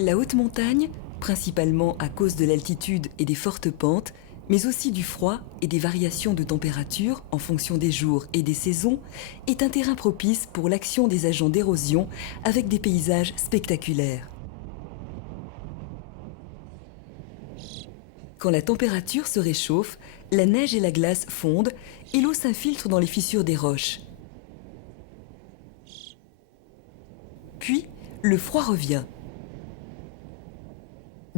La haute montagne, principalement à cause de l'altitude et des fortes pentes, mais aussi du froid et des variations de température en fonction des jours et des saisons, est un terrain propice pour l'action des agents d'érosion avec des paysages spectaculaires. Quand la température se réchauffe, la neige et la glace fondent et l'eau s'infiltre dans les fissures des roches. Puis, le froid revient.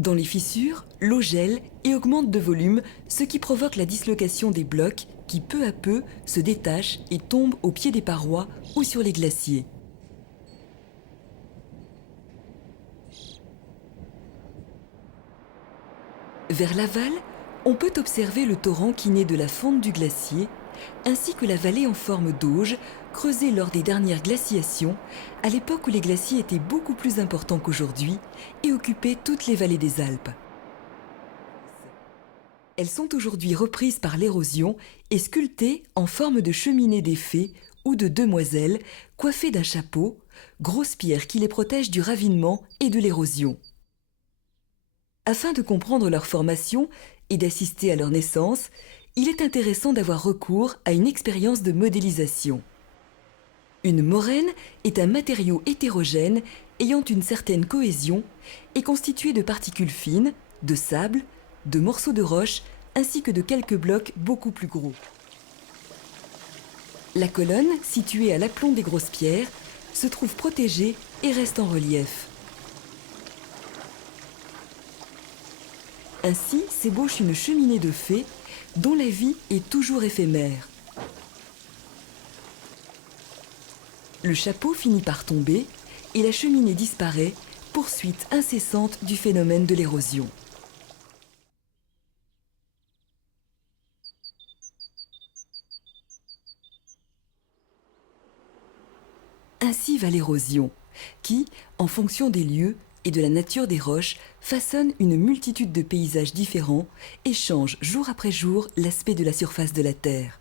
Dans les fissures, l'eau gèle et augmente de volume, ce qui provoque la dislocation des blocs qui peu à peu se détachent et tombent au pied des parois ou sur les glaciers. Vers l'aval, on peut observer le torrent qui naît de la fonte du glacier, ainsi que la vallée en forme d'auge, creusée lors des dernières glaciations, à l'époque où les glaciers étaient beaucoup plus importants qu'aujourd'hui et occupaient toutes les vallées des Alpes. Elles sont aujourd'hui reprises par l'érosion et sculptées en forme de cheminée des fées ou de demoiselles coiffées d'un chapeau, grosses pierres qui les protègent du ravinement et de l'érosion. Afin de comprendre leur formation et d'assister à leur naissance, il est intéressant d'avoir recours à une expérience de modélisation. Une moraine est un matériau hétérogène ayant une certaine cohésion et constitué de particules fines, de sable, de morceaux de roche ainsi que de quelques blocs beaucoup plus gros. La colonne, située à l'aplomb des grosses pierres, se trouve protégée et reste en relief. Ainsi s'ébauche une cheminée de fées dont la vie est toujours éphémère. Le chapeau finit par tomber et la cheminée disparaît, poursuite incessante du phénomène de l'érosion. Ainsi va l'érosion, qui, en fonction des lieux et de la nature des roches, façonne une multitude de paysages différents et change jour après jour l'aspect de la surface de la Terre.